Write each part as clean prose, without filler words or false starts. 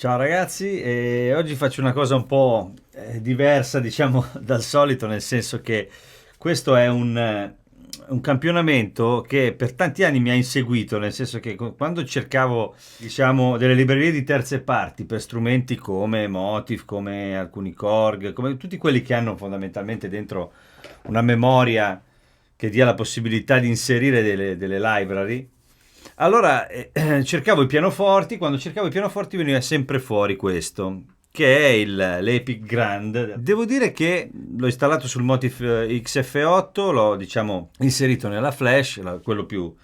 Ciao ragazzi, e oggi faccio una cosa un po' diversa, diciamo, dal solito, nel senso che questo è un campionamento che per tanti anni mi ha inseguito, nel senso che quando cercavo, diciamo, delle librerie di terze parti per strumenti come Motif, come alcuni Korg, come tutti quelli che hanno fondamentalmente dentro una memoria che dia la possibilità di inserire delle library. Allora, cercavo i pianoforti, quando cercavo i pianoforti veniva sempre fuori questo, che è l'Epic Grand. Devo dire che l'ho installato sul Motif XF8, l'ho diciamo inserito nella flash, quello più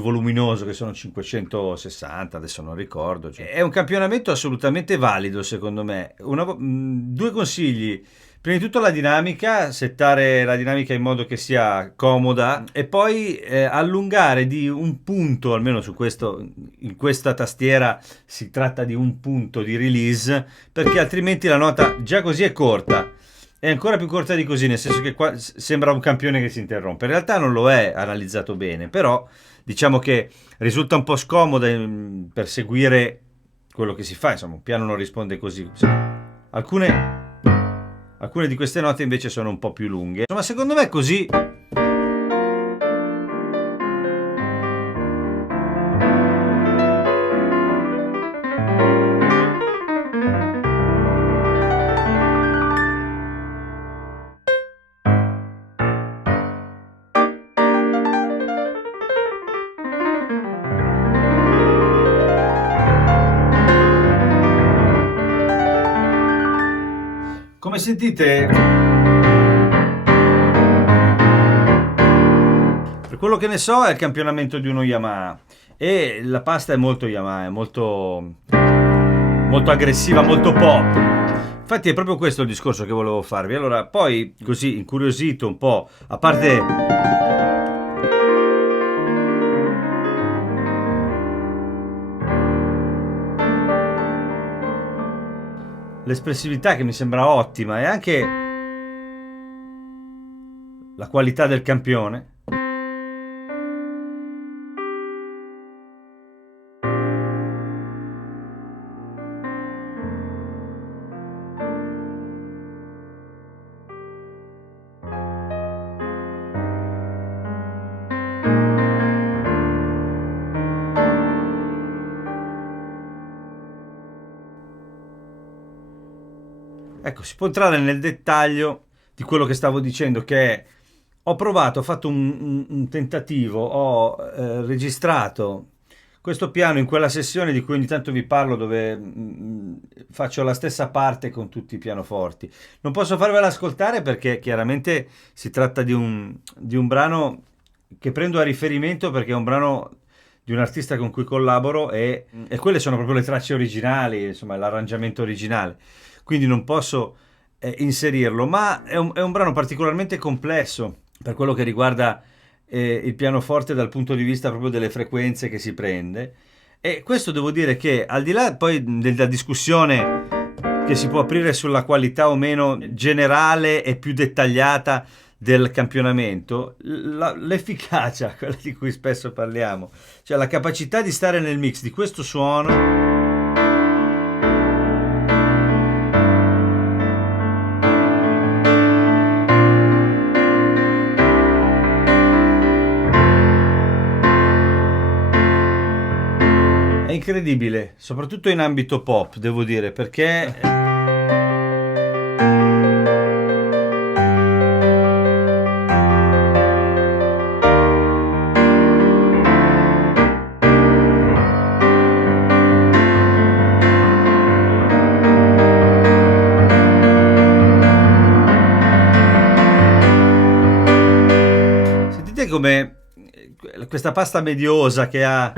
voluminoso che sono 560, adesso non ricordo. Cioè. È un campionamento assolutamente valido secondo me. Due consigli. Prima di tutto la dinamica, settare la dinamica in modo che sia comoda e poi allungare di un punto, almeno su questo, in questa tastiera si tratta di un punto di release, perché altrimenti la nota già così è corta. È ancora più corta di così, nel senso che qua sembra un campione che si interrompe. In realtà non lo è analizzato bene, però diciamo che risulta un po' scomoda per seguire quello che si fa, insomma, un piano non risponde così. Alcune Alcune di queste note invece sono un po' più lunghe. Insomma, secondo me così. Come sentite, per quello che ne so, è il campionamento di uno Yamaha. E la pasta è molto Yamaha, è molto aggressiva, molto pop. Infatti è proprio questo il discorso che volevo farvi. Allora, poi così incuriosito un po', a parte l'espressività che mi sembra ottima e anche la qualità del campione. Ecco, si può entrare nel dettaglio di quello che stavo dicendo, che è, ho provato, ho fatto un tentativo, ho registrato questo piano in quella sessione di cui ogni tanto vi parlo, dove faccio la stessa parte con tutti i pianoforti. Non posso farvela ascoltare perché chiaramente si tratta di un brano che prendo a riferimento perché è un brano di un artista con cui collaboro e quelle sono proprio le tracce originali, insomma, l'arrangiamento originale. Quindi non posso inserirlo, ma è un brano particolarmente complesso per quello che riguarda il pianoforte dal punto di vista proprio delle frequenze che si prende. E questo devo dire che al di là poi della discussione che si può aprire sulla qualità o meno generale e più dettagliata del campionamento, l'efficacia, quella di cui spesso parliamo, cioè la capacità di stare nel mix di questo suono. È incredibile, soprattutto in ambito pop, devo dire, perché sentite come questa pasta mediosa che ha.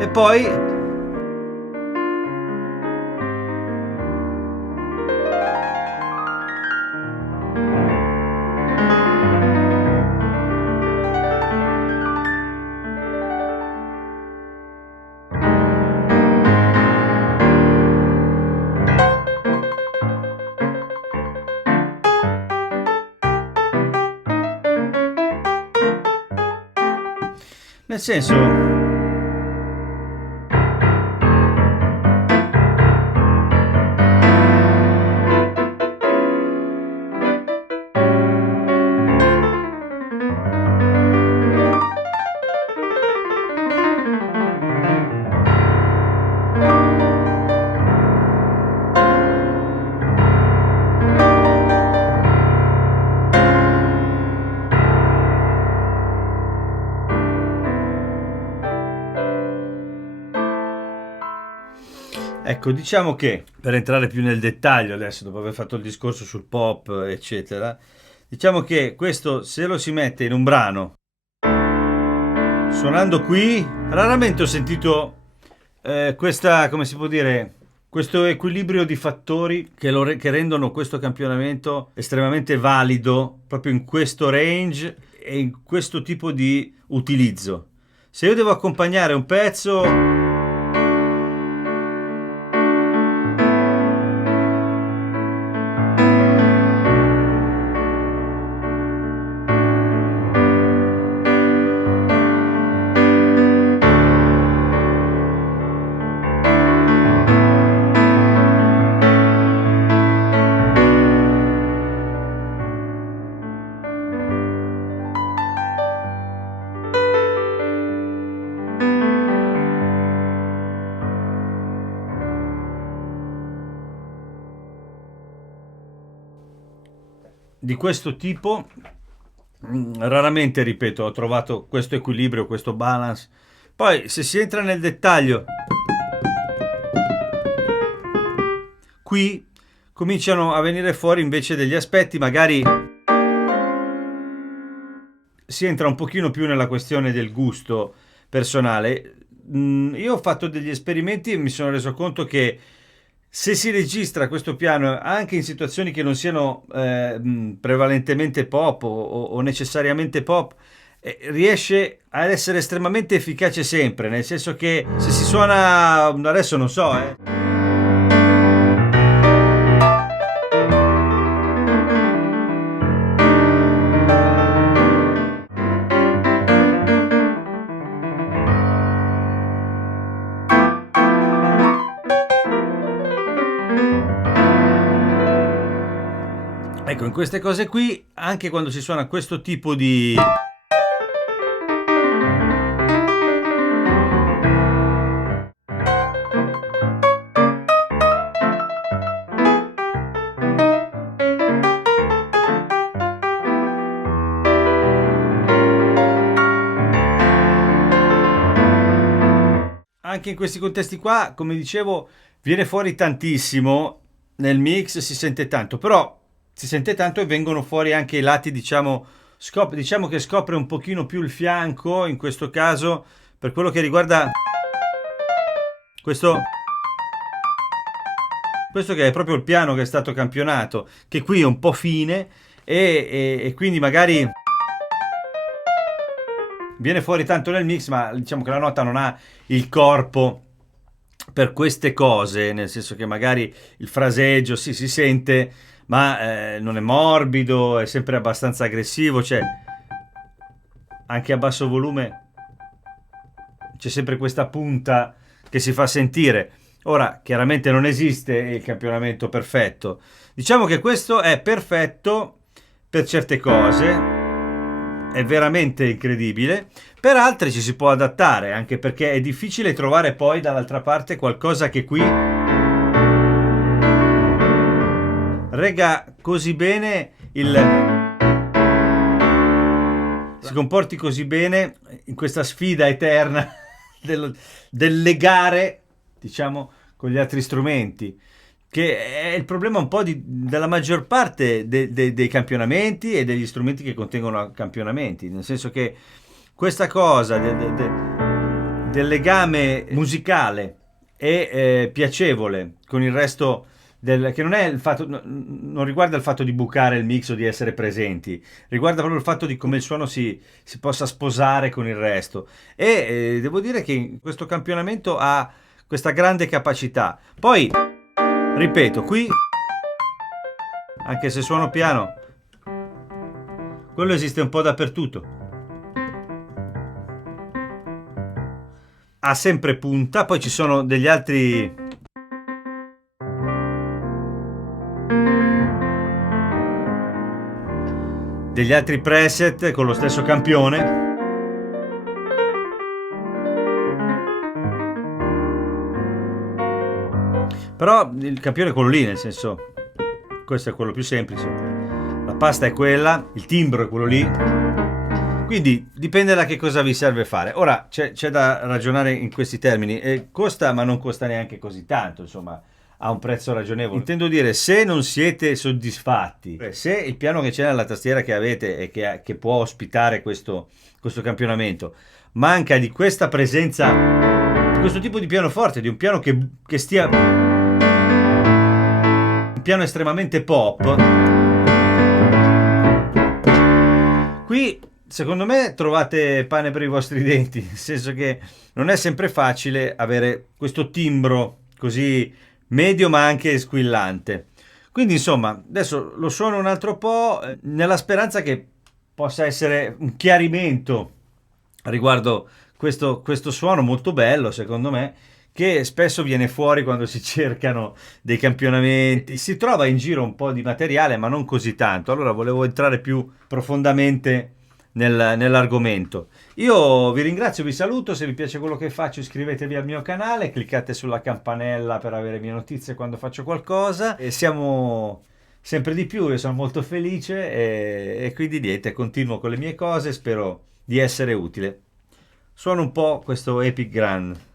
E poi Nel senso, ecco, diciamo che per entrare più nel dettaglio adesso, dopo aver fatto il discorso sul pop, eccetera, diciamo che questo se lo si mette in un brano, suonando qui, raramente ho sentito questa, come si può dire, questo equilibrio di fattori che rendono questo campionamento estremamente valido proprio in questo range e in questo tipo di utilizzo. Se io devo accompagnare un pezzo, di questo tipo, raramente, ripeto, ho trovato questo equilibrio, questo balance. Poi se si entra nel dettaglio, qui cominciano a venire fuori invece degli aspetti, magari si entra un pochino più nella questione del gusto personale. Io ho fatto degli esperimenti e mi sono reso conto che se si registra questo piano anche in situazioni che non siano prevalentemente pop o necessariamente pop, riesce ad essere estremamente efficace sempre, nel senso che se si suona, adesso non so, ecco, in queste cose qui, anche quando si suona questo tipo di... Anche in questi contesti qua, come dicevo, viene fuori tantissimo, nel mix si sente tanto, però si sente tanto e vengono fuori anche i lati, diciamo, diciamo che scopre un pochino più il fianco, in questo caso, per quello che riguarda questo che è proprio il piano che è stato campionato, che qui è un po' fine e quindi magari viene fuori tanto nel mix, ma diciamo che la nota non ha il corpo per queste cose, nel senso che magari il fraseggio sì, si sente, ma non è morbido, è sempre abbastanza aggressivo, cioè anche a basso volume c'è sempre questa punta che si fa sentire. Ora, chiaramente non esiste il campionamento perfetto. Diciamo che questo è perfetto per certe cose, è veramente incredibile. Per altre ci si può adattare, anche perché è difficile trovare poi dall'altra parte qualcosa che qui rega così bene si comporti così bene in questa sfida eterna del legare, diciamo, con gli altri strumenti, che è il problema un po' della maggior parte dei campionamenti e degli strumenti che contengono campionamenti, nel senso che questa cosa del legame musicale e piacevole con il resto che non è il fatto, non riguarda il fatto di bucare il mix o di essere presenti, riguarda proprio il fatto di come il suono si possa sposare con il resto. E devo dire che questo campionamento ha questa grande capacità. Poi, ripeto, qui, anche se suono piano, quello esiste un po' dappertutto. ha sempre punta, poi ci sono degli altri preset con lo stesso campione. Però il campione è quello lì, nel senso, questo è quello più semplice. La pasta è quella, il timbro è quello lì. Quindi dipende da che cosa vi serve fare. Ora c'è da ragionare in questi termini. Costa, ma non costa neanche così tanto, insomma, ha un prezzo ragionevole. Intendo dire, se non siete soddisfatti, se il piano che c'è nella tastiera che avete e che può ospitare questo campionamento manca di questa presenza, di questo tipo di pianoforte, di un piano che stia, un piano estremamente pop, qui secondo me trovate pane per i vostri denti, nel senso che non è sempre facile avere questo timbro così medio ma anche squillante. Quindi insomma, adesso lo suono un altro po' nella speranza che possa essere un chiarimento riguardo questo suono molto bello, secondo me, che spesso viene fuori quando si cercano dei campionamenti. Si trova in giro un po' di materiale, ma non così tanto. Allora volevo entrare più profondamente nell'argomento. Io vi ringrazio, vi saluto. Se vi piace quello che faccio, iscrivetevi al mio canale, cliccate sulla campanella per avere mie notizie quando faccio qualcosa. E siamo sempre di più, io sono molto felice e quindi niente, continuo con le mie cose, spero di essere utile. Suona un po' questo Epic Grand.